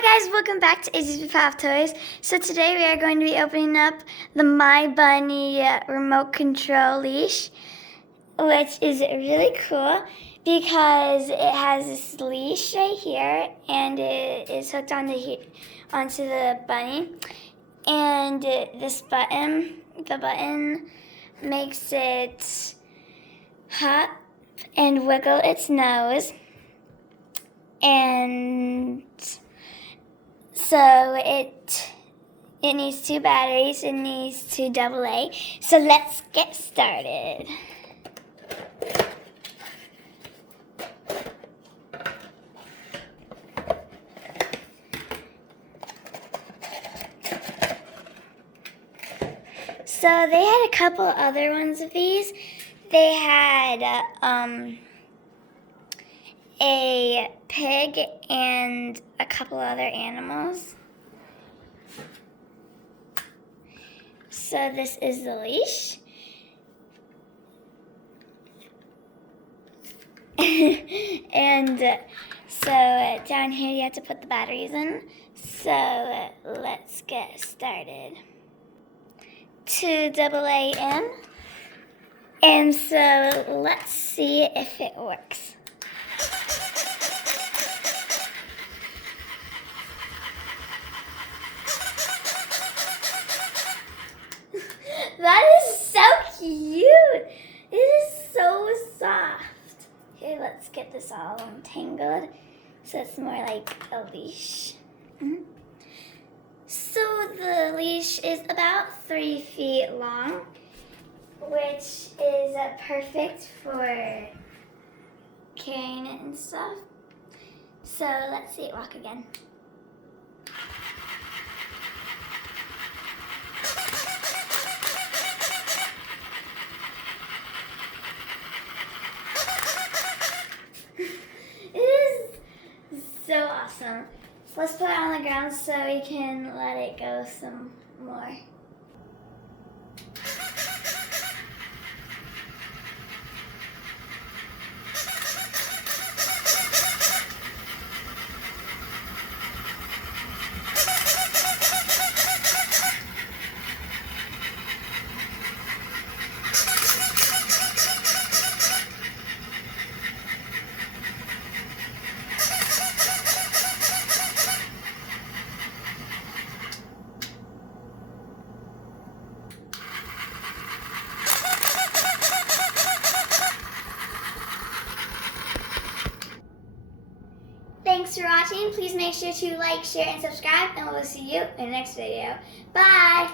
Hi guys, welcome back to Izzy's Pop Toys. So today we are going to be opening up the My Bunny remote control leash, which is really cool because it has this leash right here and it is hooked onto the bunny. And this button, the button makes it hop and wiggle its nose. And so it needs 2 batteries, it needs 2 AA. So let's get started. So they had a couple other ones of these. They had a pig and a couple other animals. So this is the leash. And so down here you have to put the batteries in. So let's get started. 2 AA in. And so let's see if it works. That is so cute. It is so soft. Here, let's get this all untangled so it's more like a leash. So the leash is about 3 feet long, which is perfect for carrying it and stuff. So let's see it walk again. It is so awesome. So let's put it on the ground so we can let it go some more. Thanks for watching. Please make sure to like, share, and subscribe, and we'll see you in the next video. Bye!